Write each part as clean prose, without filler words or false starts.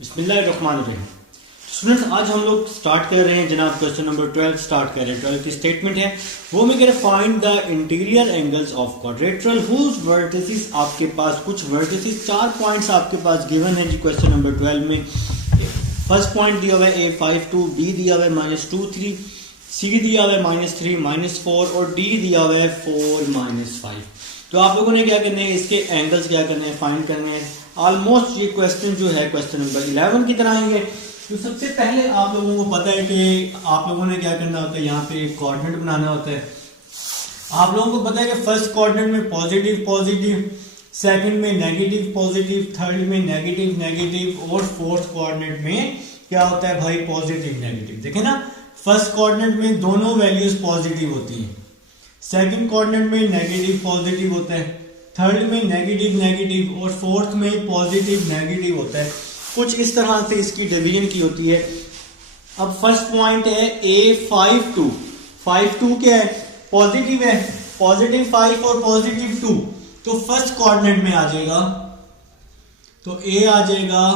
बिस्मिल्लाहिर्रहमानिर्रहीम। स्टूडेंट्स, आज हम लोग स्टार्ट कर रहे हैं जनाब क्वेश्चन नंबर 12 स्टार्ट कर रहे हैं। 12 की स्टेटमेंट है वो में कह रहे find the interior angles of quadrilateral whose vertices. आपके पास कुछ वर्टिसेस 4 पॉइंट्स आपके पास गिवन है जी क्वेश्चन नंबर 12 में। फर्स्ट पॉइंट दिया हुआ है A52, B दिया हुआ है -2 3, C दिया हुआ है -3 -4 और D दिया हुआ है 4 -5। तो आप लोगों ने क्या करना है, इसके एंगल्स क्या करने हैं, फाइंड करने हैं। ऑलमोस्ट ये क्वेश्चन जो है क्वेश्चन नंबर 11 की तरह ही है। तो सबसे पहले आप लोगों को पता है कि आप लोगों ने क्या करना होता है, यहाँ पे एक कोऑर्डिनेट बनाना होता है। आप लोगों को पता है कि फर्स्ट कोऑर्डिनेट में पॉजिटिव पॉजिटिव, सेकंड में नेगेटिव पॉजिटिव, थर्ड में नेगेटिव नेगेटिव और फोर्थ कोऑर्डिनेट में क्या होता है भाई, पॉजिटिव नेगेटिव। देखें ना, फर्स्ट कोऑर्डिनेट में दोनों वैल्यूज पॉजिटिव होती हैं, सेकंड कोऑर्डिनेट में नेगेटिव पॉजिटिव होता है, थर्ड में नेगेटिव नेगेटिव और फोर्थ में पॉजिटिव नेगेटिव होता है। कुछ इस तरह से इसकी डिवीजन की होती है। अब फर्स्ट पॉइंट है A52। 52 क्या है, पॉजिटिव है, पॉजिटिव 5 और पॉजिटिव 2। तो फर्स्ट कोऑर्डिनेट में आ जाएगा, तो A आ जाएगा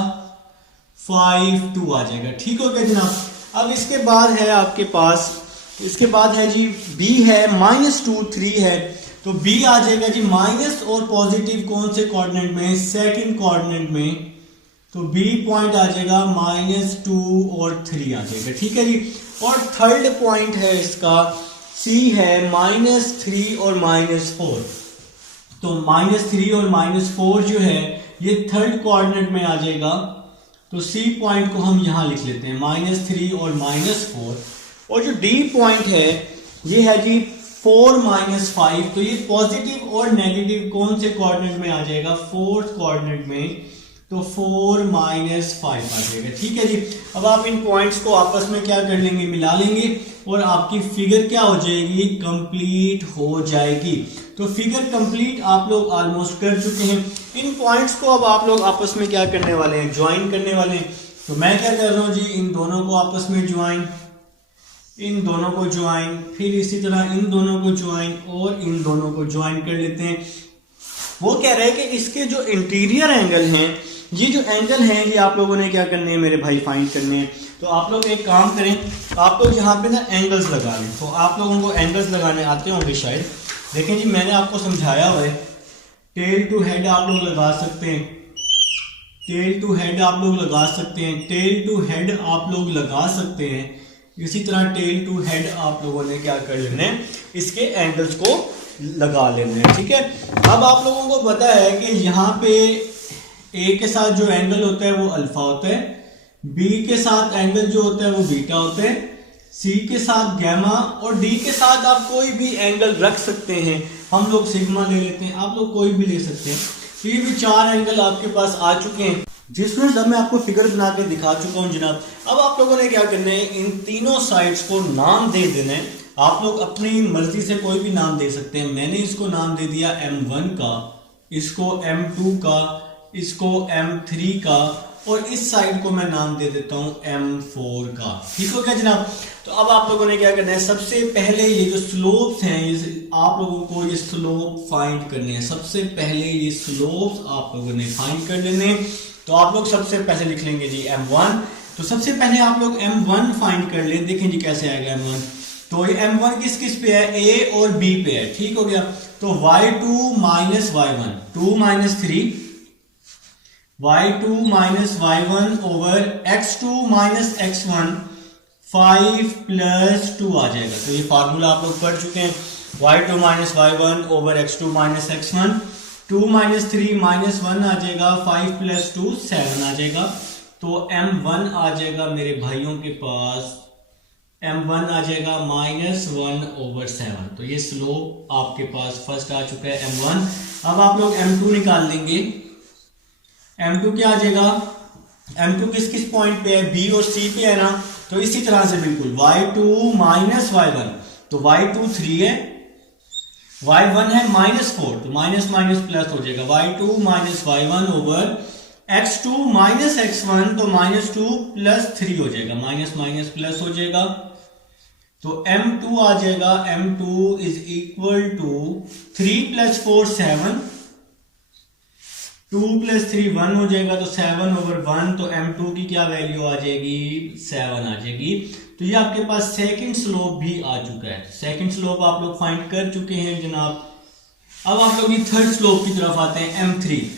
5 2 आ जाएगा। ठीक हो गया जनाब। अब इसके बाद है आपके पास, इसके बाद है जी B है -2 3 है, तो B आ जाएगा जी माइनस और पॉजिटिव कौन से कोऑर्डिनेट में, सेकंड कोऑर्डिनेट में। तो B पॉइंट आ जाएगा -2 और 3 आ जाएगा। ठीक है जी। और थर्ड पॉइंट है इसका C है -3 और -4। तो -3 और -4 जो है ये थर्ड कोऑर्डिनेट में आ जाएगा। तो C पॉइंट को हम यहां लिख लेते हैं -3 और -4। और जो D पॉइंट है ये है जी 4 -5। तो ये पॉजिटिव और नेगेटिव कौन से कोऑर्डिनेट में आ जाएगा, फोर्थ कोऑर्डिनेट में। तो 4 -5 आ जाएगा। ठीक है जी। अब आप इन पॉइंट्स को आपस में क्या कर लेंगे, मिला लेंगे और आपकी फिगर क्या हो जाएगी, कंप्लीट हो जाएगी। तो फिगर कंप्लीट आप लोग ऑलमोस्ट कर चुके हैं। इन पॉइंट्स को अब आप लोग आपस में क्या करने वाले हैं, ज्वाइन करने वाले हैं। तो मैं क्या कर रहा हूं जी, इन दोनों को आपस में ज्वाइन, इन दोनों को ज्वाइन, फिर इसी तरह इन दोनों को ज्वाइन और इन दोनों को ज्वाइन कर लेते हैं। वो कह रहे हैं कि इसके जो इंटीरियर एंगल हैं, ये जो एंगल हैं ये आप लोगों ने क्या करने हैं मेरे भाई, फाइंड करने हैं। तो आप लोग एक काम करें, आप लोग यहाँ पे ना एंगल्स लगा लें। तो आप लोगों को एंगल्स लगाने आते होंगे शायद। देखें जी, मैंने आपको समझाया हुआ है, टेल टू हेड आप लोग लगा सकते हैं, टेल टू हेड आप लोग लगा सकते हैं, टेल टू हेड आप लोग लगा सकते हैं। इसी तरह टेल टू हेड आप लोगों ने क्या कर लेना है, इसके एंगल्स को लगा लेना है। ठीक है। अब आप लोगों को पता है कि यहाँ पे A के साथ जो एंगल होता है वो अल्फा होता है, B के साथ एंगल जो होता है वो बीटा होता है, C के साथ गैमा और D के साथ आप कोई भी एंगल रख सकते हैं। हम लोग सिग्मा ले लेते हैं, आप लोग कोई भी ले सकते हैं। तो ये भी 4 एंगल आपके पास आ चुके हैं, जिसमें जब मैं आपको फिगर बना के दिखा चुका हूं जनाब। अब आप लोगों ने क्या करना है, इन तीनों साइड्स को नाम दे देना है। आप लोग अपनी मर्जी से कोई भी नाम दे सकते हैं। मैंने इसको नाम दे दिया M1 का, इसको M2 का, इसको M3 का और इस साइड को मैं नाम दे देता हूं M4 का। ठीक हो गया जनाब। तो अब आप लोगों ने क्या करना है, सबसे पहले ये जो स्लोप्स हैं, आप लोगों को ये स्लोप फाइंड करने हैं। सबसे पहले ये स्लोप्स आप लोगों ने फाइंड कर लेने। तो आप लोग सबसे पहले लिख लेंगे जी M1। तो सबसे पहले आप लोग M1 फाइंड कर लें। देखें जी कैसे आएगा M1। तो ये M1 किस किस पे है, A और B पे है। ठीक हो गया। तो y2 -y1, 2 - 3, y2 -y1 over x2 - x1, 5 + 2 आ जाएगा। तो ये फार्मूला आप लोग पढ़ चुके हैं। y2 -y1 over x2 - x1, 2 - 3 -1 आ जाएगा, 5 + 2 7 आ जाएगा। तो M1 आ जाएगा मेरे भाइयों के पास, M1 आ जाएगा -1 ओवर 7। तो ये स्लोप आपके पास फर्स्ट आ चुका है M1। अब आप लोग M2 निकाल लेंगे। M2 क्या आ जाएगा, M2 किस किस पॉइंट पे है, B और C पे है ना। तो इसी तरह से बिल्कुल y2 -y1, तो y2 3 है, y1 है -4, तो माइनस माइनस प्लस हो जाएगा, y2 -y1 over x2 - x1, तो -2 + 3 हो जाएगा, माइनस माइनस प्लस हो जाएगा। तो M2 आ जाएगा, M2 = 3 + 4 7, 2 + 3 1 हो जाएगा, तो 7/1, तो m2 की क्या वैल्यू आ जाएगी, 7 आ जाएगी। तो ये आपके पास सेकंड स्लोप भी आ चुका है, सेकंड स्लोप आप लोग फाइंड कर चुके हैं जनाब। अब आप लोग ये थर्ड स्लोप की तरफ आते हैं,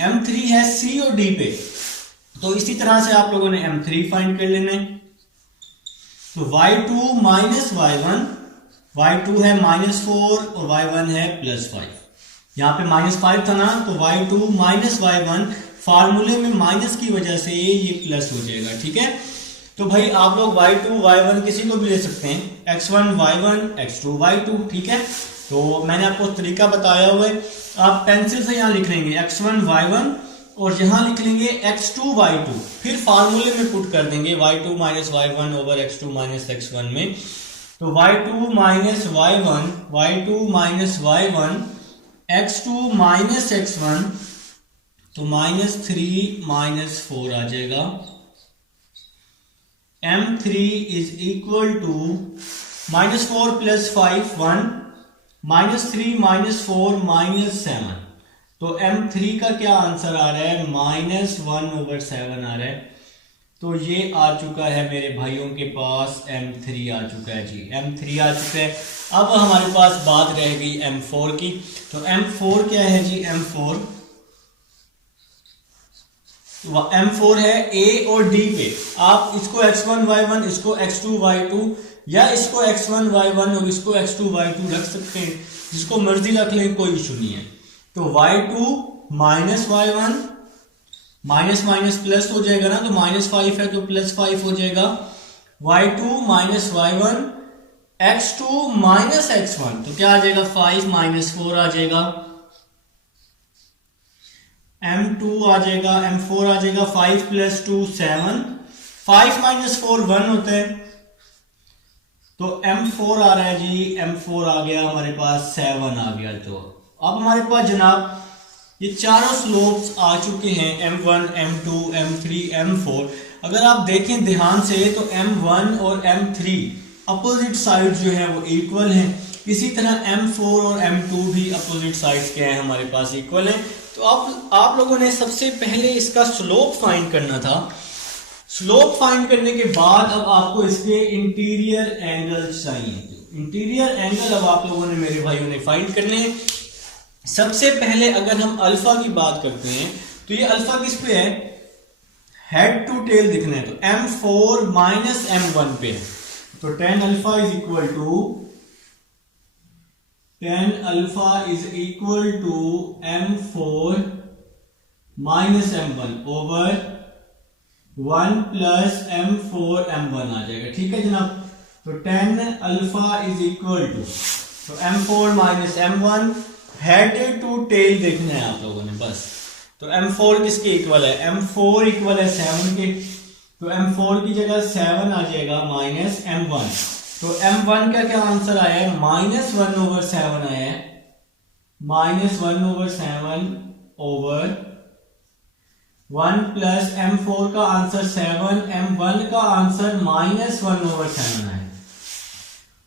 m3 है C और D पे, तो इसी तरह से आप लोगों ने m3 फाइंड कर लेना है। तो y2 माइनस y1, y2 है -4 और y1 है +5, यहाँ पे -5 था ना, तो y2 माइनस y1, फार्मूले में माइनस की वजह से ये प्लस हो जाएगा, ठीक है। तो भाई आप लोग y2 y1 किसी को भी ले सकते हैं, x1 y1 x2 y2, ठीक है। तो मैंने आपको तरीका बताया हुआ है, आप पेंसिल से यहाँ लिख लेंगे x1 y1 और यहाँ लिख लेंगे x2 y2, फिर फार्मूले में पुट कर देंगे y2 minus y1 over x2 minus x1 में। तो y2 minus y1, y2 minus y1 x2 minus x1, तो -3 -4 आ जाएगा। m3 इज इक्वल टू -4 + 5 1, -3 -4 -7, तो m3 का क्या आंसर आ रहा है, -1/7 आ रहा है। तो ये आ चुका है मेरे भाइयों के पास, m3 आ चुका है जी, m3 आ चुका है। अब हमारे पास बात रह गई m4 की, तो m4 क्या है जी, m4 है A और D पे, आप इसको x1 y1, इसको x2 y2, या इसको x1 y1 और इसको x2 y2 रख सकते हैं, जिसको मर्जी रख लें, कोई इशू नहीं है। तो y2 minus y1, minus minus plus हो जाएगा ना, तो -5 है तो +5 हो जाएगा। y2 minus y1, x2 minus x1, तो क्या आ जाएगा, 5 -4 आ जाएगा। m2 आ जाएगा, m4 आ जाएगा, 5 + 2 7, 5 - 4 1 होता है, तो m4 आ रहा है जी, m4 आ गया हमारे पास, 7 आ गया। तो अब हमारे पास जनाब ये चारों स्लोप्स आ चुके हैं, m1 m2 m3 m4। अगर आप देखें ध्यान से तो m1 और m3 अपोजिट साइड जो है वो इक्वल हैं, इसी तरह m4 और m2 भी अपोजिट साइड्स के हैं हमारे पास, इक्वल हैं। तो आप लोगों ने सबसे पहले इसका स्लोप फाइंड करना था। स्लोप फाइंड करने के बाद अब आपको इसके इंटीरियर एंगल चाहिए। इंटीरियर एंगल अब आप लोगों ने, मेरे भाइयों ने, फाइंड करने हैं। सबसे पहले अगर हम अल्फा की बात करते हैं, तो ये अल्फा किस पे है, हेड टू टेल दिखना है, तो m4 माइनस m1 पे है, तो tan alpha is equal to m4 minus m1 over 1 + m4 m1 आ जाएगा, ठीक है जनाब। तो tan alpha is equal to, तो m4 minus m1, head to tail देखना है आप लोगों ने बस। तो m4 किसके इक्वल है, m4 इक्वल है 7 के, तो m4 की जगह 7 आ जाएगा माइनस m1। तो m1 का क्या आंसर आया है, -1/7 आया है, -1/7 ओवर 1 + m4 का आंसर 7, m1 का आंसर -1/7 है।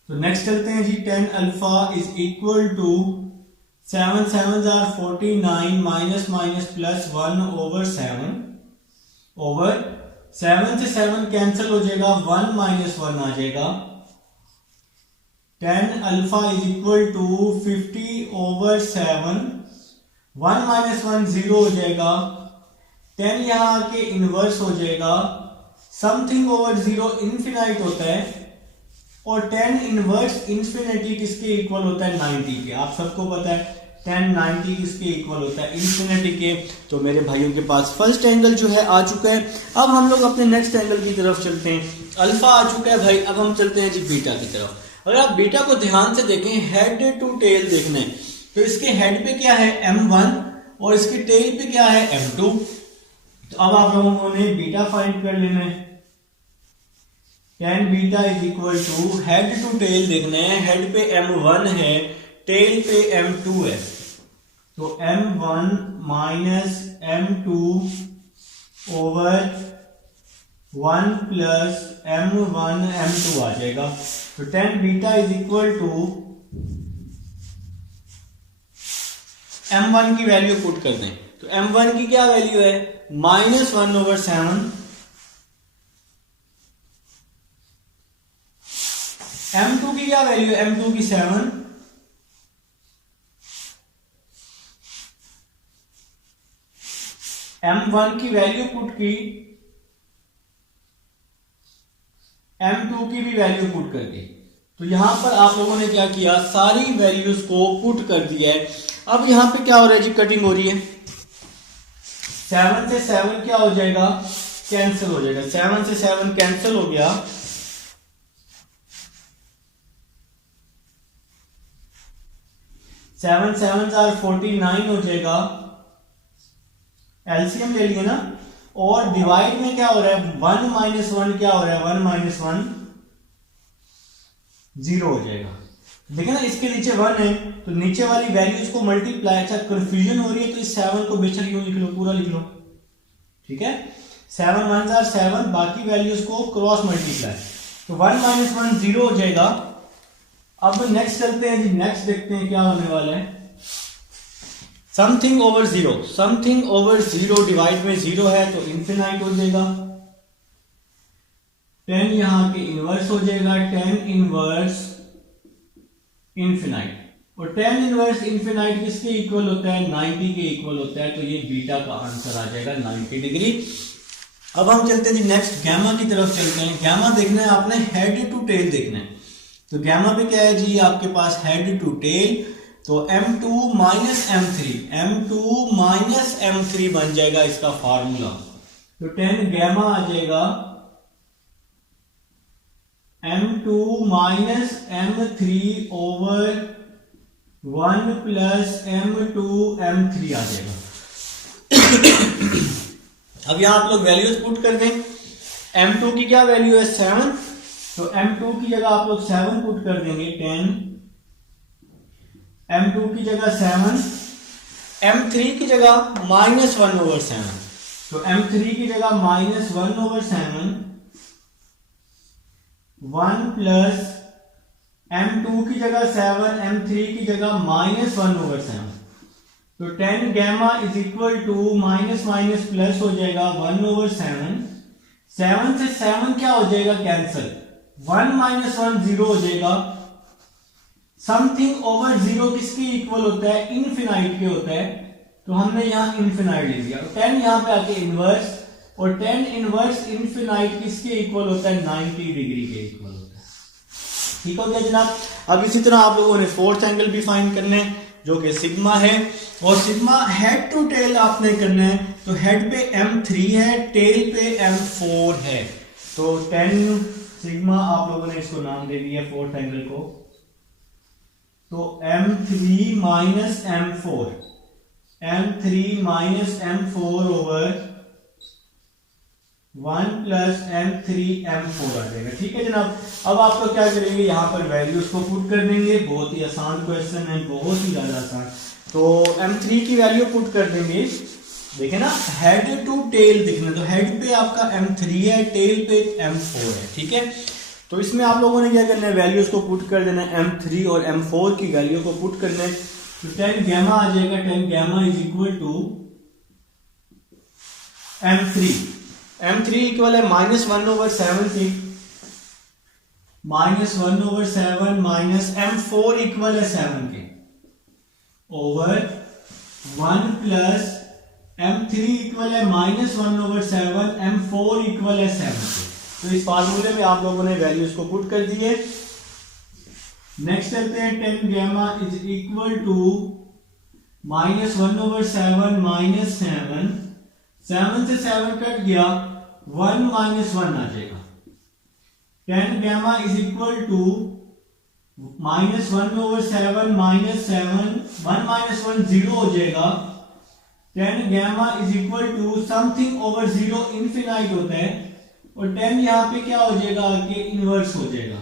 तो नेक्स्ट चलते हैं जी, tan alpha is equal to 7 7 are 49 minus minus +1 over 7 over 7 से 7 कैंसिल हो जाएगा, 1 - 1 आ जाएगा। tan alpha is equal to 50 over 7, 1 - 1 0 हो जाएगा, 10 यहां आके इनवर्स हो जाएगा, समथिंग ओवर 0 इनफिनाइट होता है, और 10 इनवर्स इन्फिनिटी किसके इक्वल होता है, 90 के। आप सबको पता है tan 90 किसके इक्वल होता है, इन्फिनिटी के। तो मेरे भाइयों के पास फर्स्ट एंगल जो है आ चुका है। अब हम लोग अपने नेक्स्ट एंगल की तरफ चलते हैं। अल्फा आ चुका है भाई, अब हम चलते हैं जी बीटा की तरफ। अगर आप बीटा को ध्यान से देखें, हेड टू टेल देखना है, तो इसके हेड पे क्या है, m1, और इसके टेल पे क्या है, m2। तो अब आप लोगों ने बीटा फाइंड कर लेना है। tan beta is equal to, head to tail देखना है, हेड पे m1 है, टेल पे m2 है, तो m1 minus m2 over 1 + m1 m2 आ जाएगा। तो tan beta is equal to, m1 की वैल्यू पुट कर दें, तो m1 की क्या वैल्यू है -1/7, m2 की क्या वैल्यू है, m2 की 7, m1 की वैल्यू पुट की, m2 की भी वैल्यू पुट कर दी। तो यहां पर आप लोगों ने क्या किया, सारी वैल्यूज को पुट कर दिया है। अब यहां पे क्या हो रहा है जी, कटिंग हो रही है। 7 से 7 क्या हो जाएगा, कैंसिल हो जाएगा। 7 से 7 कैंसिल हो गया। 7 7 49 हो जाएगा, एलसीएम ले लिए ना। और डिवाइड में क्या हो रहा है, 1 - 1 क्या हो रहा है, 1 - 1 0 हो जाएगा। देखिए ना, इसके नीचे 1 है तो नीचे वाली वैल्यूज को मल्टीप्लाई। अच्छा, कंफ्यूजन हो रही है तो इस 7 को बेशक यूं लिख लो, पूरा लिख लो, ठीक है। 7 1 7, बाकी वैल्यूज को क्रॉस मल्टीप्लाई, तो 1 - 1 0 हो जाएगा। अब नेक्स्ट चलते हैं जी, नेक्स्ट देखते हैं क्या होने वाला है। Something over 0, something over 0 divide में 0 है तो इनफिनाइट हो जाएगा। 10 यहां के इनवर्स हो जाएगा, 10 इनवर्स इनफिनाइट। और 10 इनवर्स इनफिनाइट किसके इक्वल होता है, 90 के इक्वल होता है। तो ये बीटा का आंसर आ जाएगा 90 डिग्री। अब हम चलते हैं जी नेक्स्ट, गैमा की तरफ चलते हैं। गैमा देखना है आपने, हेड टू टेल देखना है। तो गैमा पे क्या है जी, आपके पास हेड टू टेल, तो m2 - m3, m2 - m3 बन जाएगा इसका फार्मूला। तो 10 गैमा आ जाएगा m2 - m3 over 1 + m2 m3 आ जाएगा। अब यहां आप लोग वैल्यूज पुट कर दें। m2 की क्या वैल्यू है, 7, तो m2 की जगह आप लोग 7 पुट कर देंगे, 10 m2 की जगह 7, m3 की जगह -1/7, तो m3 की जगह -1/7, 1 + m2 की जगह 7, m3 की जगह -1/7, तो 10 gamma is equal to minus minus plus हो जाएगा 1/7। 7 से 7 क्या हो जाएगा, कैंसिल, 1 - 1 0 हो जाएगा। समथिंग ओवर 0 किसके इक्वल होता है, इनफिनाइट के होता है, तो हमने यहां इनफिनाइट ले लिया। 10 यहां पे आके इनवर्स, और 10 इनवर्स इनफिनाइट किसके इक्वल होता है, 90 डिग्री के इक्वल होता है। ठीक हो गया जनाब। अब इसी तरह आप लोगों ने फोर्थ एंगल भी फाइंड करने हैं जो कि सिग्मा है, और सिग्मा हेड टू टेल आपने करना है। तो हेड पे m3 है, टेल पे m4 है, तो 10 सिग्मा आप लोगों ने इसको नाम दे दिया फोर्थ एंगल को। तो m3 - m4, m3 - m4 over 1 + m3 m4 आ जाएगा। ठीक है जनाब। अब आप लोग क्या करेंगे, यहां पर वैल्यूज को पुट कर देंगे। बहुत ही आसान क्वेश्चन है, बहुत ही ज्यादा आसान। तो m3 की वैल्यू पुट कर देंगे। देखिए ना, हेड टू टेल दिखना, तो हेड पे आपका m3 है, टेल पे m4 है। ठीक है, तो इसमें आप लोगों ने क्या करना है, वैल्यूज को पुट कर देना है, m3 और m4 की वैल्यू को पुट करना है। तो 10 गैमा आ जाएगा, 10 gamma is equal to m3, m3 equal है -1/7 की, -1/7 माइनस m4 इक्वल है 7 के, ओवर 1 + m3 इक्वल है -1/7, m4 इक्वल है 7 के। तो इस फार्मूले में आप लोगों ने वैल्यूज को पुट कर दिए। नेक्स्ट चलते हैं, 10 गैमा इज इक्वल टू -1/7 -7, 7 से 7 कट गया, 1 - 1 आ जाएगा। 10 गैमा इज इक्वल टू -1/7 -7, 1 - 1 0 हो जाएगा। 10 gamma is equal to something over 0 infinite होता है, और 10 यहां पे क्या हो जाएगा, आगे इनवर्स हो जाएगा।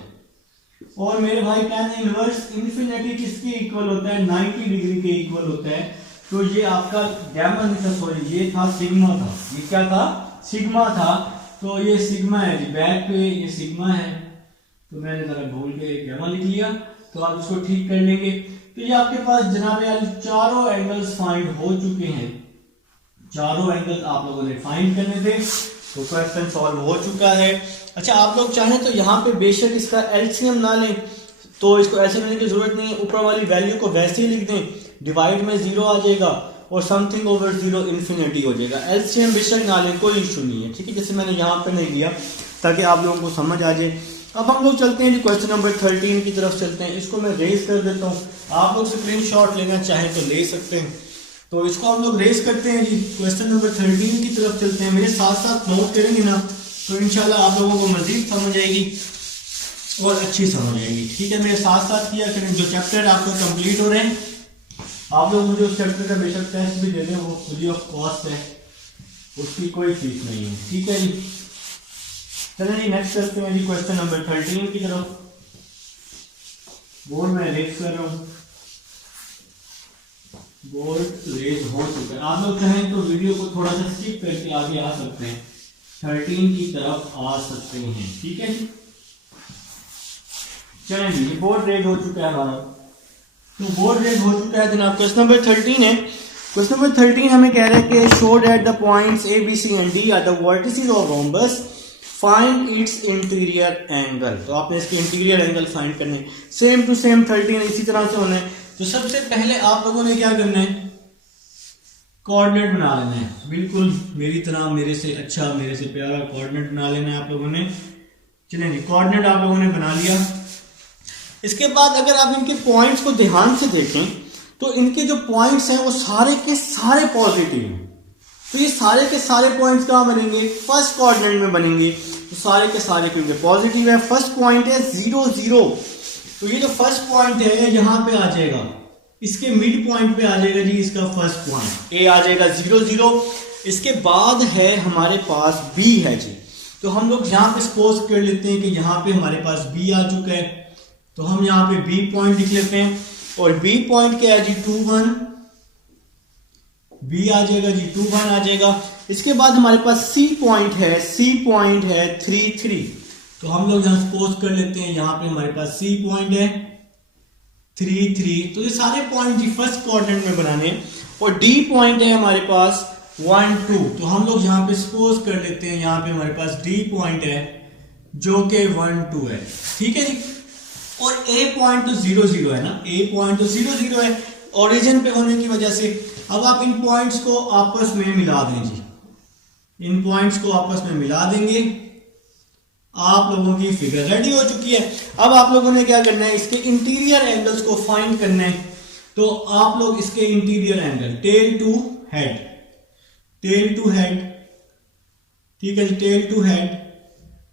और मेरे भाई 10 इनवर्स इन्फिनिटी किसके इक्वल होता है, 90 डिग्री के इक्वल होता है। तो ये आपका गैमा नहीं था, सॉरी ये था सिग्मा था। ये क्या था, सिग्मा था। तो ये सिग्मा है जी, बैक पे ये सिग्मा है, तो मैंने जरा भूल के गैमा लिख लिया, तो आप इसको ठीक कर लेंगे। तो ये आपके पास जनाब चारों एंगल्स फाइंड हो चुके हैं। चारों एंगल आप लोगों ने फाइंड करने थे, तो क्वेश्चन सॉल्व हो चुका है। अच्छा, आप लोग चाहें तो यहाँ पे बेशक इसका एलसीएम ना लें, तो इसको ऐसे लेने की जरूरत नहीं है, ऊपर वाली वैल्यू को वैसे ही लिख दें, डिवाइड में 0 आ जाएगा और समथिंग ओवर 0 इन्फिनिटी हो जाएगा। एलसीएम बेशक ना लें, कोई इशू नहीं है, ठीक है, जैसे मैंने यहाँ पे नहीं लिया ताकि आप लोगों को समझ आ जाए। अब हम लोग चलते हैं जी क्वेश्चन नंबर 13 की तरफ चलते हैं। इसको मैं रेज कर देता हूँ, आप लोग स्क्रीनशॉट लेना चाहें तो ले सकते हैं। तो इसको हम लोग रेज करते हैं जी, क्वेश्चन नंबर 13 की तरफ चलते हैं। मेरे साथ साथ नोट करेंगे ना तो इंशाल्लाह आप लोगों को मजीद समझ आएगी और अच्छी समझ आएगी, ठीक है। मेरे साथ साथ किया करें, जो चैप्टर आपको कंप्लीट हो रहे हैं आप लोग मुझे उस चैप्टर का बेशक टेस्ट भी दे दें, वो फ्री ऑफ कॉस्ट है, उसकी कोई फीस नहीं है, ठीक है जी। चलिए जी नेक्स्ट करते हैं जी क्वेश्चन नंबर 13 की तरफ। बोर्ड में रेज कर रहा हूँ, बोर्ड रेज हो चुका है। आप लोग चाहें तो वीडियो को थोड़ा सा स्किप करके आगे आ सकते हैं, 13 की तरफ आ सकते हैं, ठीक है जी। चलें जी, बोर्ड रेज हो चुका है हमारा, तो बोर्ड रेज हो चुका है जनाब। क्वेश्चन नंबर 13 है। क्वेश्चन नंबर 13 हमें कह रहा है कि show that the points A B C and D are the vertices of rhombus, find its interior angle. तो आपने इसके इंटीरियर एंगल फाइंड करने, सेम टू सेम 13 इसी तरह से होना है। तो सबसे पहले आप लोगों ने क्या करना है, कोऑर्डिनेट बना लेना है, बिल्कुल मेरी तरह, मेरे से अच्छा, मेरे से प्यारा कोऑर्डिनेट बना लेना है आप लोगों ने। चलें जी, कोऑर्डिनेट आप लोगों ने बना लिया। इसके बाद अगर आप इनके पॉइंट्स को ध्यान से देखें तो इनके जो पॉइंट्स हैं वो सारे के सारे पॉजिटिव हैं। तो ये सारे के सारे पॉइंट्स कहाँ बनेंगे, फर्स्ट कोऑर्डिनेट में बनेंगे। तो सारे के सारे क्योंकि पॉजिटिव है, फर्स्ट पॉइंट है 0 0, तो ये जो फर्स्ट पॉइंट है यहाँ पे आ जाएगा, इसके मिड पॉइंट पे आ जाएगा जी इसका फर्स्ट पॉइंट, ए आ जाएगा 0 0। इसके बाद है हमारे पास बी है जी, तो हम लोग यहाँ पे सपोज कर लेते हैं कि यहाँ पे हमारे पास बी आ चुका है, तो हम यहाँ पे बी पॉइंट लिख लेते हैं। और बी पॉइंट क्या है जी 2 1, बी आ जाएगा जी 2 1 आ जाएगा। इसके बाद हमारे पास सी पॉइंट है, सी पॉइंट है 3 3, तो हम लोग यहाँ सपोज कर लेते हैं यहाँ पे हमारे पास सी पॉइंट है 3 3। तो ये सारे पॉइंट जी फर्स्ट क्वाड्रेंट में बनाने हैं। और डी पॉइंट है हमारे पास 1 2, तो हम लोग यहाँ पे सपोज कर लेते हैं यहाँ पे हमारे पास डी पॉइंट है जो कि 1 2 है, ठीक है जी। और ए पॉइंट तो 0 0 है ना, ए पॉइंट तो 0 0 है ओरिजिन पे होने की वजह से। अब आप इन पॉइंट्स को आपस में मिला दें जी, इन पॉइंट्स को आपस में मिला देंगे, आप लोगों की फिगर रेडी हो चुकी है। अब आप लोगों ने क्या करना है, इसके इंटीरियर एंगल्स को फाइंड करना है। तो आप लोग इसके interior angle tail to head, tail to head, ठीक है जी, टेल टू हेड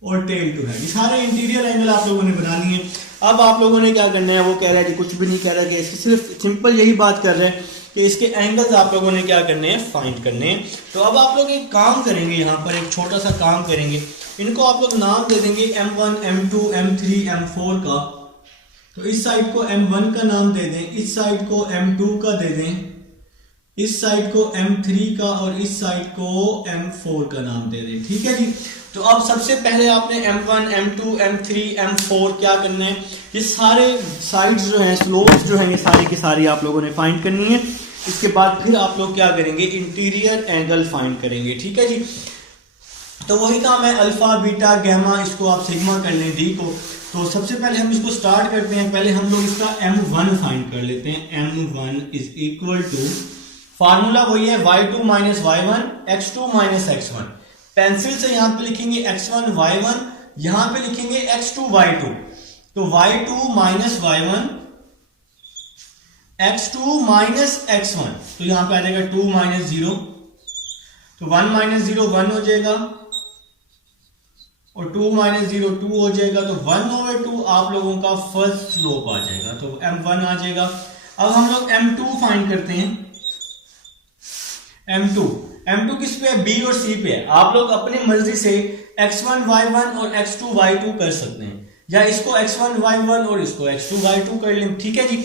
और टेल टू हेड, सारे इंटीरियर एंगल आप लोगों ने बना लिए। अब आप लोगों ने क्या करना है, वो कह रहा है कि कुछ भी नहीं कह रहा, कि इसकी सिर्फ सिंपल यही बात कर रहे हैं कि इसके एंगल्स आप लोगों ने क्या करने हैं, फाइंड करने हैं। तो अब आप लोग एक काम करेंगे, यहाँ पर एक छोटा सा काम करेंगे, इनको आप लोग नाम दे देंगे M1 M2 M3 M4 का। तो इस साइड को M1 का नाम दे दें, इस साइड को M2 का दे दें, इस साइड को M3 का और इस साइड को M4 का नाम दे दें, ठीक है जी। तो अब सबसे पहले आपने M1 M2 M3 M4 क्या करना है, ये सारे साइड्स जो हैं, स्लोप्स जो हैं, ये सारी की सारी आप लोगों ने फाइंड करनी है। इसके बाद फिर आप लोग क्या करेंगे, इंटीरियर एंगल फाइंड करेंगे, ठीक है जी। तो वही काम है, अल्फा बीटा गैमा, इसको आप सिग्मा कर लें डी को। तो सबसे पहले हम इसको स्टार्ट करते हैं, पहले हम लोग इसका M1 फाइंड कर लेते हैं। M1 is equal to, formula वही है y2 minus y1 x2 minus x1। Pencil से यहां पे लिखेंगे x1 y1, यहां पे लिखेंगे x2 y2। तो y2 minus y1 x2 minus x1, तो यहां पे आ जाएगा 2 माइनस 0, तो 1 माइनस 0 1 हो जाएगा और 2 माइनस 0 2 हो जाएगा। तो 1/2 आप लोगों का फर्स्ट स्लोप आ जाएगा, तो M1 आ जाएगा। अब हम लोग M2 फाइंड करते हैं। M2 किस पे है, B और C पे है। आप लोग अपनी मर्जी से x1 y1 और x2 y2 कर सकते हैं, या इसको x1 y1 और इसको x2 y2 कर लें, ठीक है जी।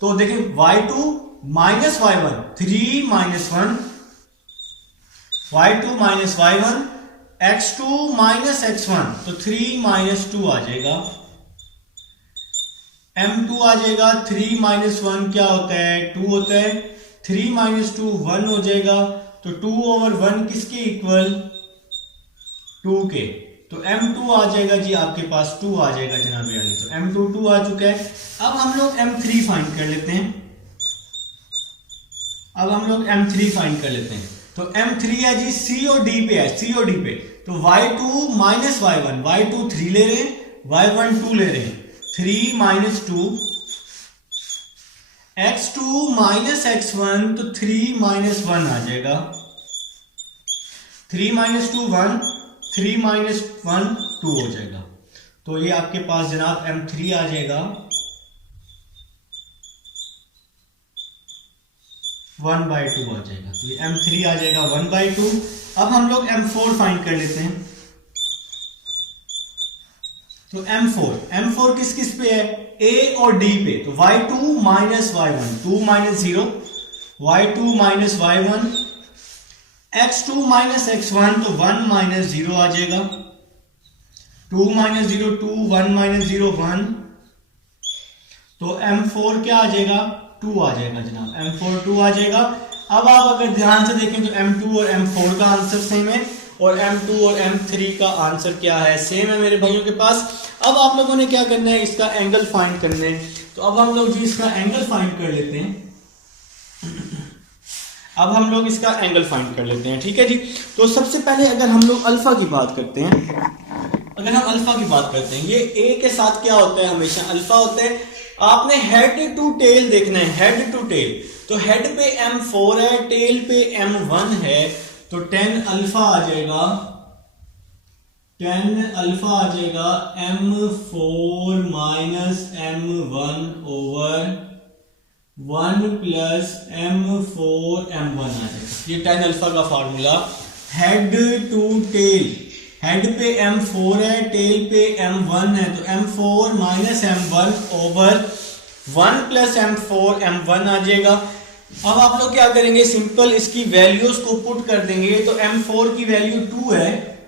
तो देखें y2 minus y1 3 minus 1, y2 minus y1 x2 minus x1, तो 3 माइनस 2 आ जाएगा। M2 आ जाएगा 3 माइनस 1 क्या होता है, 2 होता है, 3 माइनस 2 1 हो जाएगा तो 2/1 किसके इक्वल 2 के, तो m2 आ जाएगा जी आपके पास 2 आ जाएगा जनाब अली। तो m2 2 आ चुका है। अब हम लोग m3 फाइंड कर लेते हैं। तो m3 है जी c और d पे है, तो y2 माइनस y1, y2 3 ले रहे हैं, y1 2 ले रहे हैं, 3 माइनस 2 x2 माइनस x1, तो 3 माइनस 1 आ जाएगा, 3 माइनस 2 1, 3 माइनस 1 2 हो जाएगा। तो ये आपके पास जनाब m3 आ जाएगा 1/2 आ जाएगा। तो ये m3 आ जाएगा 1/2। अब हम लोग m4 फाइंड कर लेते हैं। तो m4 किस किस पे है, a और d पे, तो y2 minus y1, 2 minus 0, y2 minus y1, x2 minus x1, तो 1 माइनस 0 आ जाएगा, 2 माइनस 0 2, 1 माइनस 0 1, तो m4 क्या आ जाएगा 2 आ जाएगा जनाब, m4 2 आ जाएगा। अब आप अगर ध्यान से देखें तो m2 और m4 का आंसर सेम है और m2 और m3 का आंसर क्या है, सेम है मेरे भाइयों के पास। अब आप लोगों ने क्या करना है, इसका एंगल फाइंड करना है। तो अब हम लोग जी इसका एंगल फाइंड कर लेते हैं। ठीक है जी। तो सबसे पहले अगर हम लोग अल्फा की बात करते हैं, ये a के साथ क्या होता है, हमेशा अल्फा होता है। आपने हेड टू टेल देखना है, हेड टू टेल। तो हेड पे m4 है, टेल पे m1 है, तो 10 अल्फा आ जाएगा, m4 minus m1 over 1 plus m4 m1 आ जाएगा। ये 10 अल्फा का formula head to tail. Head पे m4 है, टेल पे m1 है, तो m4 minus m1 over 1 plus m4 m1 आ जाएगा। अब आप लोग क्या करेंगे, सिंपल इसकी वैल्यूज को पुट कर देंगे। तो m4 की वैल्यू 2 है,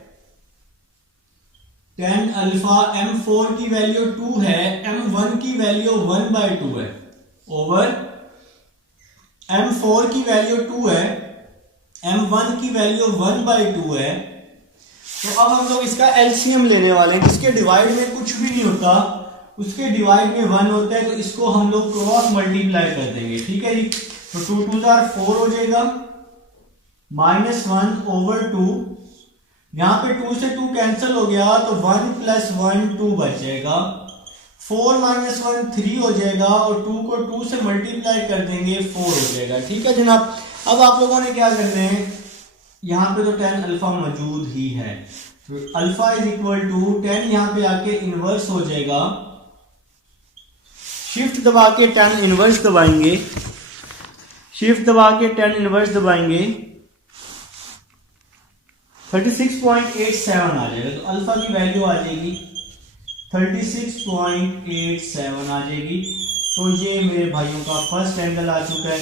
10 अल्फा, m4 की वैल्यू 2 है, m1 की वैल्यू 1/2 है, ओवर m4 की वैल्यू 2 है, m1 की वैल्यू 1/2 है। तो अब हम लोग इसका एलसीएम लेने वाले हैं, जिसके डिवाइड में कुछ भी नहीं होता, उसके डिवाइड में 1 होता है, तो इसको हम लोग क्रॉस मल्टीप्लाई कर देंगे। ठीक है जी। तो 2 2 4 हो जाएगा, माइनस 1 ओवर 2, यहां पे 2 से 2 कैंसिल हो गया, तो 1 प्लस 1 2 बच जाएगा, 4 माइनस 1 3 हो जाएगा, और 2 को 2 से मल्टीप्लाई कर देंगे 4 हो जाएगा। ठीक है जनाब। अब आप लोगों ने क्या करना है, यहां पे तो 10 अल्फा मौजूद ही है, तो अल्फा इज इक्वल टू 10, यहां पे आके इनवर्स हो जाएगा, शिफ्ट दबा के 10 इनवर्स दबाएंगे, 36.87 आ जाएगा। तो अल्फा की वैल्यू आ जाएगी 36.87 आ जाएगी। तो ये मेरे भाइयों का फर्स्ट एंगल आ चुका है।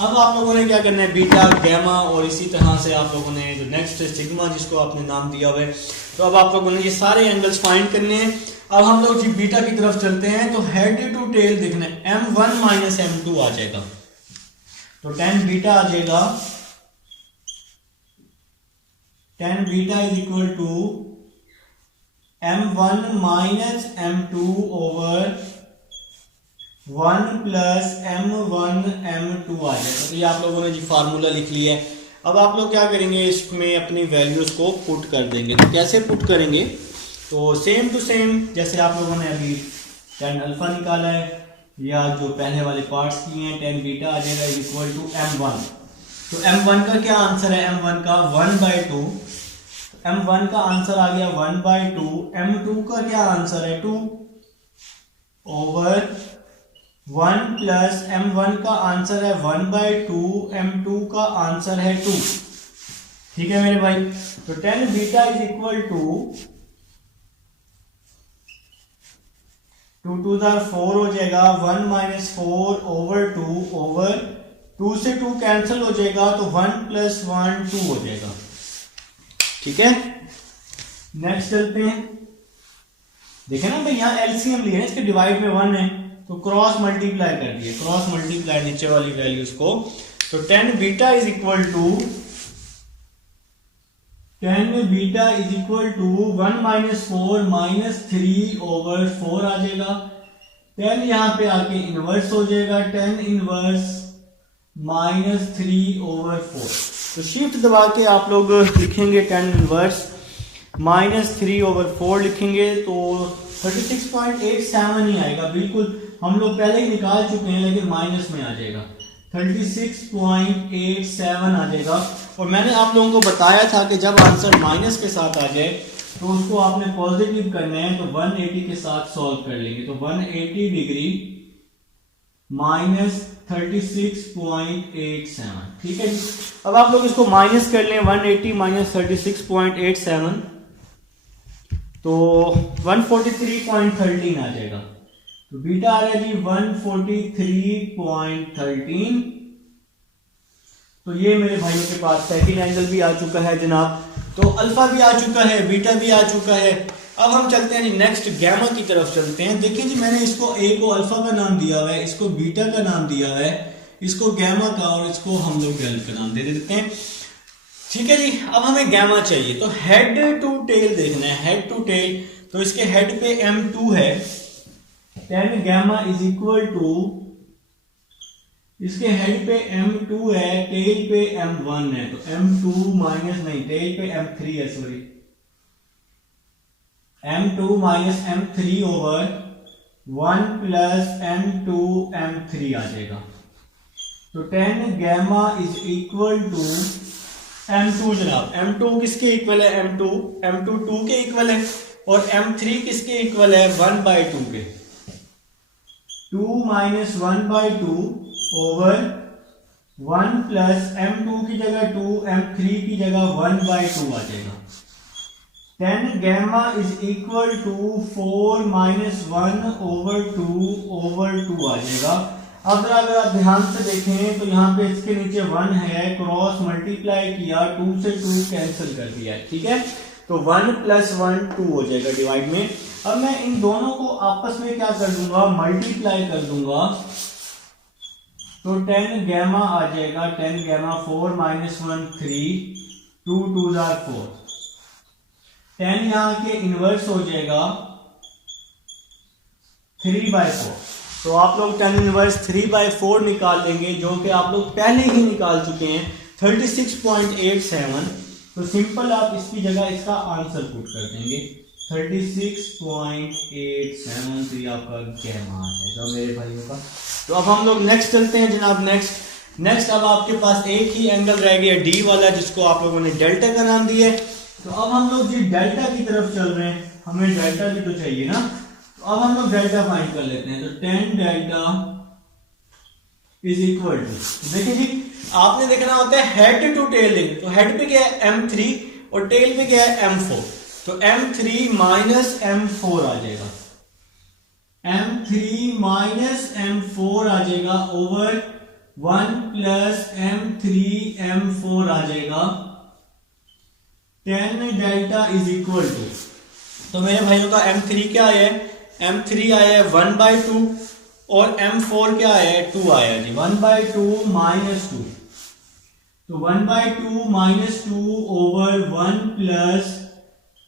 अब आप लोगों ने क्या करना है, बीटा, गैमा और इसी तरह से आप लोगों ने जो नेक्स्ट सिग्मा जिसको आपने नाम दिया हुआ है, तो अब आप लोगों ने ये सारे एंगल्स फाइंड करने हैं। अब हम लोग जी बीटा की तरफ चलते हैं। तो हेड टू टेल देखना है, m1 माइनस m2 आ जाएगा, तो 10 बीटा आ जाएगा, 10 beta is equal to m1 minus m2 over 1 plus m1 m2 आ जाएगा। तो ये आप लोगों ने जी फार्मूला लिख लिया है। अब आप लोग क्या करेंगे, इसमें अपनी वैल्यूज को पुट कर देंगे। तो कैसे पुट करेंगे, तो सेम टू सेम जैसे आप लोगों ने अभी 10 अल्फा निकाला है, या जो पहले वाले पार्ट्स किए हैं, 10 बीटा आ जाएगा इज इक्वल टू m1। तो m1 का क्या आंसर है, m1 का 1/2, m1 का आंसर आ गया 1/2, m2 का क्या आंसर है 2 ओवर 1 प्लस m1 का आंसर है 1/2, m2 का आंसर है 2। ठीक है मेरे भाई। तो 10 बीटा इज इक्वल टू 2 2 4 हो जाएगा, 1 माइनस 4 ओवर 2 ओवर 2 से 2 कैंसिल हो जाएगा, तो 1 प्लस 1 2 हो जाएगा। ठीक है, नेक्स्ट चलते हैं। देखें ना भाई, यहाँ एलसीएम लिया है, इसके डिवाइड में 1 है, तो क्रॉस मल्टीप्लाई कर दिए, क्रॉस मल्टीप्लाई नीचे वाली वैल्यूज को। तो 10 beta is equal to tan beta is equal to 1 minus 4 minus 3/4 आ जाएगा। tan यहाँ पे आके इनवर्स हो जाएगा, tan इनवर्स माइनस 3/4। तो शिफ्ट दबा के आप लोग लिखेंगे tan इनवर्स माइनस 3/4 लिखेंगे तो 36.87 ही आएगा। बिल्कुल हम लोग पहले ही निकाल चुके हैं लेकिन माइनस में आ जाएगा, 36.87 आ जाएगा। और मैंने आप लोगों को बताया था कि जब आंसर माइनस के साथ आ जाए तो उसको आपने पॉजिटिव करना है, तो 180 के साथ सॉल्व कर लेंगे। तो 180 डिग्री माइनस 36.87, ठीक है जी। अब आप लोग इसको माइनस कर लें, 180 माइनस 36.87 तो 143.13 आ जाएगा। तो बीटा आ रहा है जी 143.13। तो ये मेरे भाइयों के पास सेकंड एंगल भी आ चुका है जनाब। तो अल्फा भी आ चुका है, बीटा भी आ चुका है। अब हम चलते हैं जी नेक्स्ट गैमा की तरफ चलते हैं। देखिए जी मैंने इसको ए को अल्फा का नाम दिया हुआ है, इसको बीटा का नाम दिया है, इसको गैमा का, और इसको हम लोग डेल्टा का नाम दे देते हैं। ठीक है जी। अब हमें गैमा चाहिए तो हेड टू टेल देखना है, हेड टू टेल। तो इसके हेड पे m2 है, tan gamma is equal to, इसके हेड पे m2 है, टेल पे m1 है, तो m2 माइनस नहीं, टेल पे m3 है, sorry, m2 minus m3/1 plus m2 m3 आ जाएगा। तो tan gamma is equal to m2 जनाब, m2 किसके इक्वल है, m2 2 के इक्वल है, और m3 किसके इक्वल है, 1/2 के। 2 माइनस 1/2 ओवर 1 प्लस m2 की जगह 2, m3 की जगह 1/2 आ जाएगा। tan gamma is equal to 4 minus 1/2 आ जाएगा। अब अगर आप ध्यान से देखें तो यहाँ पे इसके नीचे 1 है, क्रॉस मल्टीप्लाई किया, 2 से 2 कैंसिल कर दिया है, ठीक है। तो 1 प्लस 1 2 हो जाएगा डिवाइड में। अब मैं इन दोनों को आपस में क्या कर दूंगा, मल्टीप्लाई कर दूंगा। तो tan गैमा आ जाएगा, tan गैमा 4 माइनस 1 3, 2 2 4, tan यहाँ के इनवर्स हो जाएगा 3/4। तो आप लोग tan इनवर्स 3/4 निकाल लेंगे, जो कि आप लोग पहले ही निकाल चुके हैं, 36.87। तो सिंपल आप इसकी जगह इसका आंसर पुट कर देंगे 36.87। तो ये आपका गैमा आ जाएगा मेरे भाइयों का। तो अब हम लोग नेक्स्ट चलते हैं जनाब। नेक्स्ट अब आपके पास एक ही एंगल रह गया डी वाला, जिसको आप लोगों ने डेल्टा का नाम दिया है। तो अब हम लोग जी डेल्टा की तरफ चल रहे हैं, हमें डेल्टा भी तो चाहिए ना। तो अब हम लोग डेल्टा फाइंड कर लेते हैं। तो tan delta is equal to, देखिए जी आपने देखना होता है हेड टू टेल देंगे। तो हेड पे क्या है m3 और टेल पे क्या है m4। तो m3 माइनस m4 आ जाएगा, m3 माइनस m4 आ जाएगा ओवर 1 प्लस m3 m4 आ जाएगा। tan delta is equal to, तो मेरे भाइयों का m3 क्या आया है, m3 आया है 1/2 और m4 क्या आया है 2 आया जी, 1/2 माइनस 2। तो 1/2 माइनस 2 ओवर 1 प्लस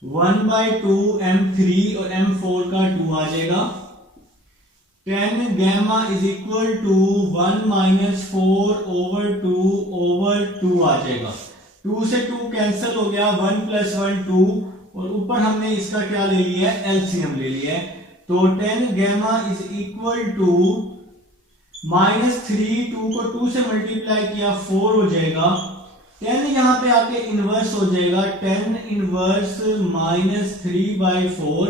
1/2 m3 और m4 का 2 आ जाएगा। tan gamma is equal to 1 minus 4 over 2 आ जाएगा। 2 से 2 कैंसिल हो गया, 1 प्लस 1 2, और ऊपर हमने इसका क्या ले लिया है, एलसीएम ले लिया है। तो tan gamma is equal to minus 3, 2 को 2 से मल्टीप्लाई किया 4 हो जाएगा। tan यहाँ पे आके इनवर्स हो जाएगा, tan इनवर्स माइनस 3/4।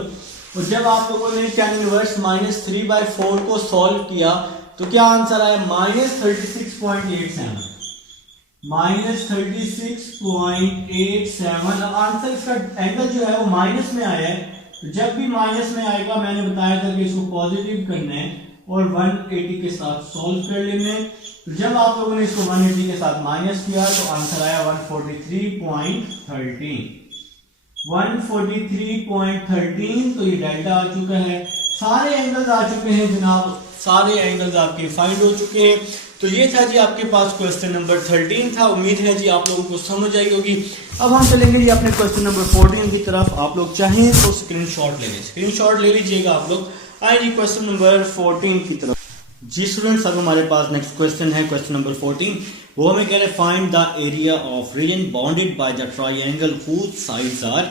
और जब आप लोगों ने tan इनवर्स माइनस 3/4 को सॉल्व किया तो क्या आंसर आया, माइनस 36.87, माइनस 36.87। आंसर इसका एंगल जो है वो माइनस में आया है। तो जब भी माइनस में आएगा, मैंने बताया था कि इसको पॉजिटिव करना है और 180 के साथ सॉल्व कर लेना है। तो जब आप लोगों ने इसको 180 के साथ माइनस किया तो आंसर आया 143.13, 143.13। तो ये डेल्टा आ चुका है, सारे एंगल्स आ चुके हैं जनाब, सारे एंगल्स आपके फाइंड हो चुके हैं। तो ये था जी आपके पास क्वेश्चन नंबर 13 था। उम्मीद है जी आप लोगों को समझ आई होगी। अब हम चलेंगे जी अपने क्वेश्चन नंबर 14 की तरफ। आप लोग चाहें तो स्क्रीनशॉट ले लें, स्क्रीनशॉट ले लीजिएगा आप लोग। आए जी क्वेश्चन नंबर 14 की तरफ। जी स्टूडेंट्स, अब हमारे पास नेक्स्ट क्वेश्चन है क्वेश्चन नंबर 14। वो हमें कह रहे हैं find the area of reason bounded by the triangle whose sides are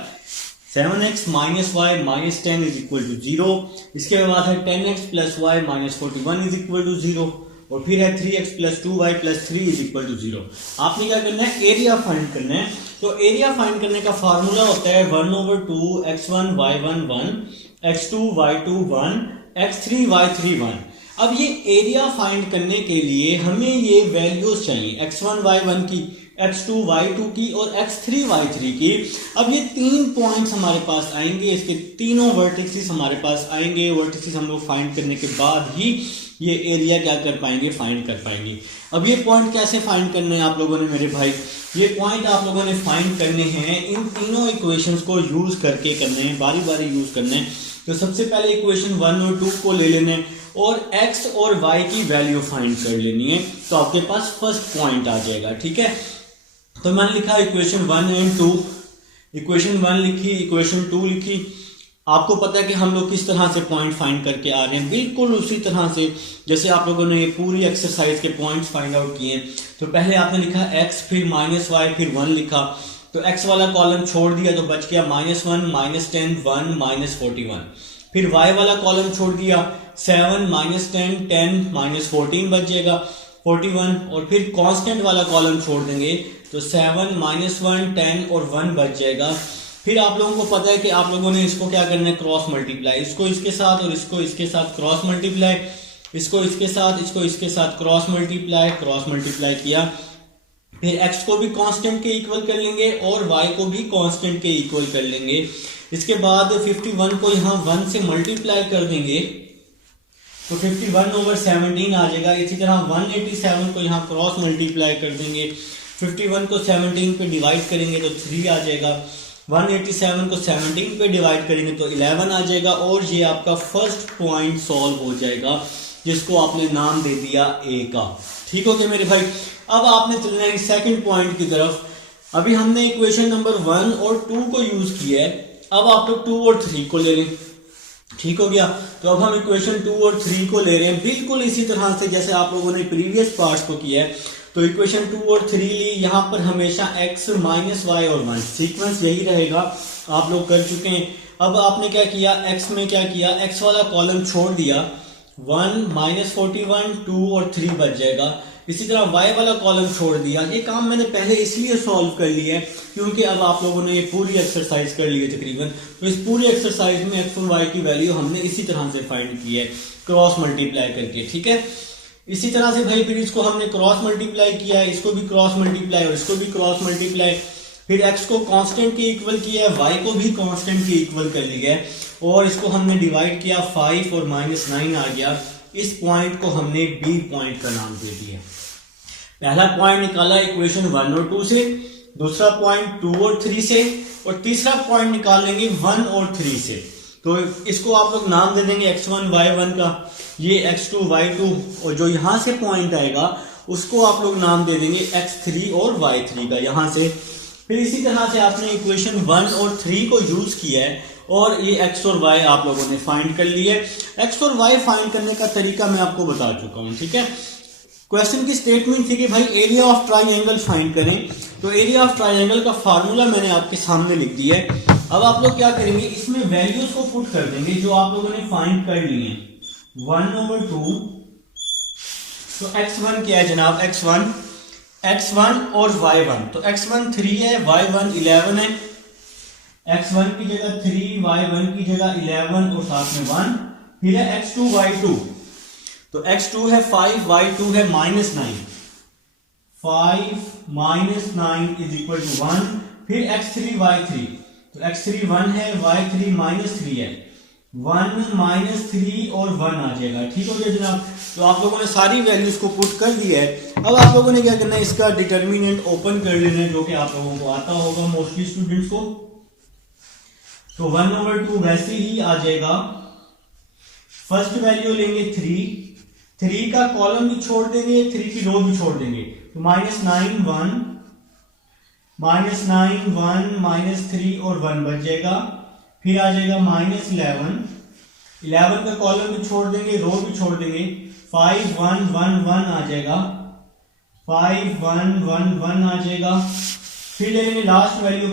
7x minus y minus 10 is equal to 0। इसके बाद है 10x plus y minus 41 is equal to 0। और फिर है 3x plus 2y plus 3 is equal to 0। आपने क्या करना है, एरिया फाइंड करना है। तो एरिया फाइंड करने का फार्मूला होता है 1/2 x1 y1 1 x2 y2 1 x3 y3 1। अब ये एरिया फाइंड करने के लिए हमें ये वैल्यूज चाहिए x1 y1 की, x2 y2 की और x3 y3 की। अब ये 3 पॉइंट्स हमारे पास आएंगे, इसके तीनों वर्टिसेस हमारे पास आएंगे। वर्टिसेस हम लोग फाइंड करने के बाद ही ये एरिया क्या कर पाएंगे, फाइंड कर पाएंगे। अब ये पॉइंट कैसे फाइंड करने हैं आप लोगों ने मेरे भाई, ये पॉइंट आप लोगों ने फाइंड करने हैं इन तीनों इक्वेशंस को यूज करके करने हैं, बारी बारी यूज करने हैं। तो सबसे पहले इक्वेशन 1 और 2 को ले लेने और x और y की वैल्यू फाइंड कर लेनी है। तो आपके पास फर्स्ट पॉइंट आ जाएगा, ठीक है। तो मैंने लिखा इक्वेशन 1 एंड 2, इक्वेशन 1 लिखी, इक्वेशन 2 लिखी। आपको पता है कि हम लोग किस तरह से पॉइंट फाइंड करके आ रहे हैं, बिल्कुल उसी तरह से जैसे आप लोगों ने ये पूरी एक्सरसाइज के पॉइंट्स फाइंड आउट किए। तो पहले आपने लिखा x, फिर -y, फिर 1 लिखा। तो x वाला कॉलम छोड़ दिया तो बच गया -1 -10 1 -41। फिर y वाला कॉलम छोड़ दिया 7 -10 10 -14 बच जाएगा 41। और फिर कांस्टेंट वाला कॉलम छोड़ देंगे तो 7 -1 10 और 1 बच जाएगा। फिर आप लोगों को पता है कि आप लोगों ने इसको क्या करना है, क्रॉस मल्टीप्लाई, इसको इसके साथ और इसको इसके साथ क्रॉस मल्टीप्लाई, इसको इसके साथ, इसको इसके साथ क्रॉस मल्टीप्लाई किया। फिर x को भी कांस्टेंट के इक्वल कर लेंगे और y को भी कांस्टेंट के इक्वल कर लेंगे। इसके बाद 51 को यहाँ 1 से मल्टीप्लाई कर देंगे तो 51/17 आ जाएगा। इसी तरह 187 को यहाँ क्रॉस मल्टीप्लाई कर देंगे, 51 को 17 पे डिवाइड करेंगे तो 3 आ जाएगा। 187 को 17 पे डिवाइड करेंगे तो 11 आ जाएगा। और ये आपका फर्स्ट पॉइंट सॉल्व हो जाएगा, जिसको आपने नाम दे दिया ए का। ठीक हो गया मेरे भाई। अब आपने चलना है सेकंड पॉइंट की तरफ। अभी हमने इक्वेशन नंबर 1 और 2 को यूज किया है, अब आप लोग 2 और 3 को ले लें। ठीक हो गया। तो अब हम इक्वेशन 2 और 3 को ले रहे हैं बिल्कुल इसी तरह से जैसे आप लोगों ने प्रीवियस पार्ट्स को किया है। तो इक्वेशन 2 और 3 ली, यहाँ पर हमेशा x -y और 1 सीक्वेंस यही रहेगा, आप लोग कर चुके हैं। अब आपने क्या किया, x में क्या किया, x वाला कॉलम छोड़ दिया, 1 -41 2 और 3 बच जाएगा। इसी तरह y वाला कॉलम छोड़ दिया। ये काम मैंने पहले इसलिए सॉल्व कर लिया है क्योंकि अब आप लोगों ने ये पूरी एक्सरसाइज कर ली है तकरीबन। तो इस पूरी एक्सरसाइज में x और y की वैल्यू हमने इसी तरह से फाइंड की है, क्रॉस मल्टीप्लाई करके। ठीक है, इसी तरह से भाई फिर इसको हमने क्रॉस मल्टीप्लाई किया है, इसको भी क्रॉस मल्टीप्लाई और इसको भी क्रॉस मल्टीप्लाई। फिर x को कांस्टेंट के इक्वल किया है, y को भी कांस्टेंट के इक्वल कर लिया है और इसको हमने डिवाइड किया, 5 और -9 आ गया। इस पॉइंट को हमने बी पॉइंट का नाम दे दिया। पहला पॉइंट निकाला इक्वेशन 1 और 2 से, दूसरा पॉइंट 2 और 3 से, और तीसरा पॉइंट निकालेंगे 1 और 3 से। तो इसको आप लोग नाम दे देंगे x1 y1 का, ये x2 y2, और जो यहां से पॉइंट आएगा उसको आप लोग नाम दे देंगे x3 और y3 का यहां से। फिर इसी तरह से आपने इक्वेशन 1 और 3 को यूज किया है और ये x और y आप लोगों ने फाइंड कर लिया है। x और y फाइंड करने का तरीका मैं आपको बता चुका हूं। ठीक है, क्वेश्चन की स्टेटमेंट थी कि भाई एरिया ऑफ ट्राइंगल फाइंड करें। तो एरिया ऑफ ट्राइंगल का फार्मूला मैंने आपके सामने लिख दिया है। अब आप लोग क्या करेंगे, इसमें वैल्यूज को पुट कर देंगे जो आप लोगों ने फाइंड कर लिए हैं। 1/2, तो x1 क्या है जनाब, x1 और y1। तो x1 3 है, y1 11 है। x1 की जगह 3, y1 की जगह 11 और साथ में 1। फिर है x2 y2, तो x2 है 5, y2 है -9, 5 -9 इज इक्वल टू 1। फिर x3 y3, तो x3 1 है, y3 -3 है, 1 -3 और 1 आ जाएगा। ठीक हो गया जनाब। तो आप लोगों ने सारी वैल्यूज को पुट कर दिया है। अब आप लोगों ने क्या करना है, इसका डिटर्मिनेंट ओपन कर लेना है, जो कि आप लोगों को आता होगा मोस्टली स्टूडेंट्स को। तो 1/2 वैसे ही आ जाएगा। फर्स्ट वैल्यू लेंगे 3, 3 का कॉलम भी छोड़ देंगे, 3 की रो भी छोड़ देंगे, तो -9 1 -3 और 1 बच जाएगा। फिर आ जाएगा -11 का कॉलम भी छोड़ देंगे, रो भी छोड़ देंगे, 5 1 1 1 आ जाएगा, 5 1 1 1 आ जाएगा। फिर ले लेंगे लास्ट वैल्यू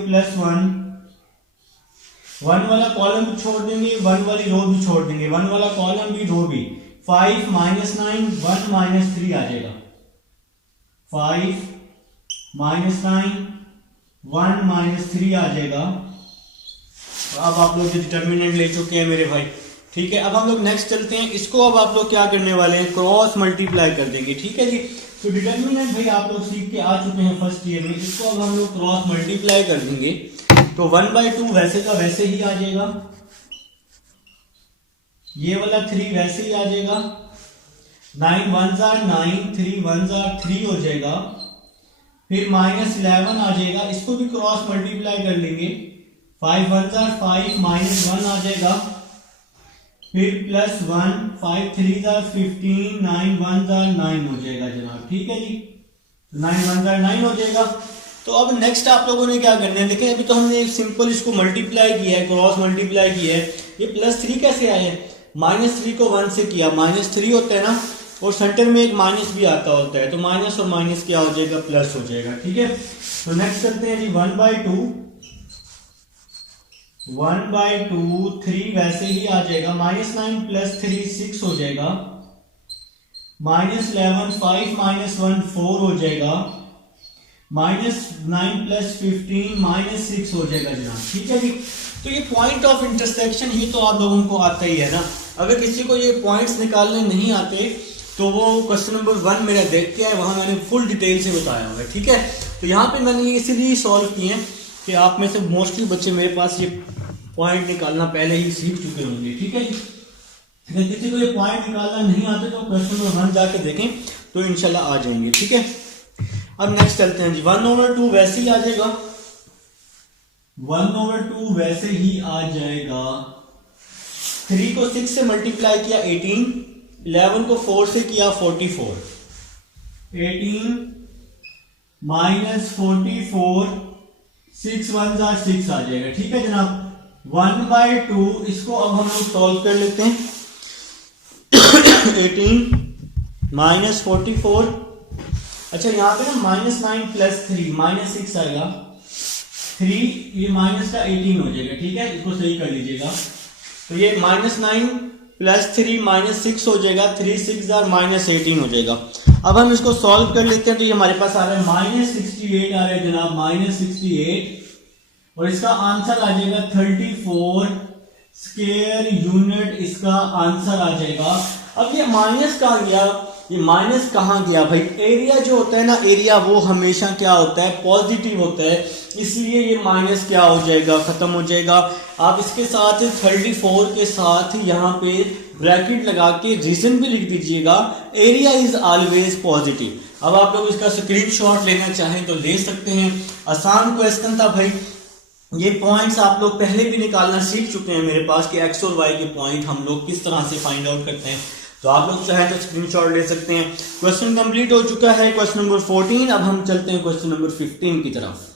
+1 वाला कॉलम भी छोड़ देंगे, 1 वाली रो भी छोड़ देंगे, 1 वाला कॉलम भी रो भी, 5 -9 1 -3 आ जाएगा, 5 -9 1 -3 आ जाएगा। अब आप लोग डिटर्मिनेंट ले चुके हैं मेरे भाई, ठीक है। अब हम लोग नेक्स्ट चलते हैं, इसको अब आप लोग क्या करने वाले हैं, क्रॉस मल्टीप्लाई कर देंगे, ठीक है जी। तो डिटर्मिनेंट भाई आप लोग सीख के आ चुके हैं फर्स्ट ईयर में, इसको अब हम लोग क्रॉस मल्टीप्लाई कर देंगे, तो 1/2 वैसे का वैसे ही आ जाएगा, ये वाला 3 वैसे ही आ जाएगा, 9 1s are 9 3 1s are 3 हो जाएगा। फिर -11 आ जाएगा, इसको भी क्रॉस मल्टीप्लाई कर लेंगे, 5 1s are 5 -1 आ जाएगा। फिर +1 5 3s are 15 9 1s are 9 हो जाएगा जनाब, ठीक है जी, 9 1s are 9 हो जाएगा। तो अब नेक्स्ट आप लोगों ने क्या करना है, देखें अभी तो हमने एक सिंपल इसको मल्टीप्लाई किया है, क्रॉस मल्टीप्लाई किया है, ये +3 कैसे आया है, -3 को 1 से किया, -3 होता है ना, और सेंटर में एक माइनस भी आता होता है, तो माइनस और माइनस क्या हो जाएगा, प्लस हो जाएगा, ठीक है। तो नेक्स्ट करते हैं जी 1/2 3 वैसे ही आ जाएगा, -9 + 3 6 हो जाएगा, -11 5 -1 4 हो जाएगा, -9 + 15 -6 हो जाएगा जनाब, ठीक है जी। तो ये पॉइंट ऑफ इंटरसेक्शन ही तो आप लोगों को आता ही है ना। अगर किसी को ये पॉइंट्स निकालने नहीं आते तो वो क्वेश्चन नंबर 1 मेरा देख के आए, वहां मैंने फुल डिटेल से बताया हुआ है, ठीक है। तो यहाँ पे मैंने ये इसीलिए सॉल्व किए हैं कि आप में से मोस्टली बच्चे मेरे पास ये पॉइंट निकालना पहले ही सीख चुके होंगे, ठीक है। अगर किसी को ये पॉइंट निकालना नहीं आते तो क्वेश्चन नंबर 1 जाके देखें तो इंशाल्लाह आ जाएंगे, ठीक है। अब नेक्स्ट चलते हैं जी, 1/2 वैसे ही आ जाएगा, 1/2 वैसे ही आ जाएगा। 3 को 6 से मल्टीप्लाई किया 18, 11 को 4 से किया 44, 18 -44 6 1s are 6 आ जाएगा, ठीक है जनाब। 1/2 इसको अब हम लोग सॉल्व कर लेते हैं, 18 -44, अच्छा यहाँ पे ना -9 + 3 -6 आएगा, 3 ये माइनस का 18 हो जाएगा, ठीक है, इसको सही कर लीजिएगा। तो ये -9 + 3 -6 हो जाएगा, 3 6 are -18 हो जाएगा। अब हम इसको सॉल्व कर लेते हैं, तो ये हमारे पास आ रहा है -68 आ रहा है जनाब, -68, और इसका आंसर आ जाएगा 34 स्क्वायर यूनिट, इसका आंसर आ जाएगा। अब ये माइनस कहाँ गया, ये माइनस कहाँ गया भाई, एरिया जो होता है ना, एरिया वो हमेशा क्या होता है, पॉजिटिव होता है, इसलिए ये माइनस क्या हो जाएगा, खत्म हो जाएगा। आप इसके साथ 34 के साथ यहाँ पे ब्रैकेट लगा के रीजन भी लिख दीजिएगा, एरिया इज ऑलवेज पॉजिटिव। अब आप लोग इसका स्क्रीनशॉट लेना चाहें तो ले सकते हैं, आसान क्वेश्चन था भाई। ये पॉइंट्स आप लोग पहले भी निकालना सीख चुके हैं मेरे पास कि एक्स और वाई के पॉइंट हम लोग किस तरह से फाइंड आउट करते हैं, तो आप लोग चाहें तो स्क्रीनशॉट ले सकते हैं। क्वेश्चन कंप्लीट हो चुका है, क्वेश्चन नंबर 14। अब हम चलते हैं क्वेश्चन नंबर 15 की तरफ।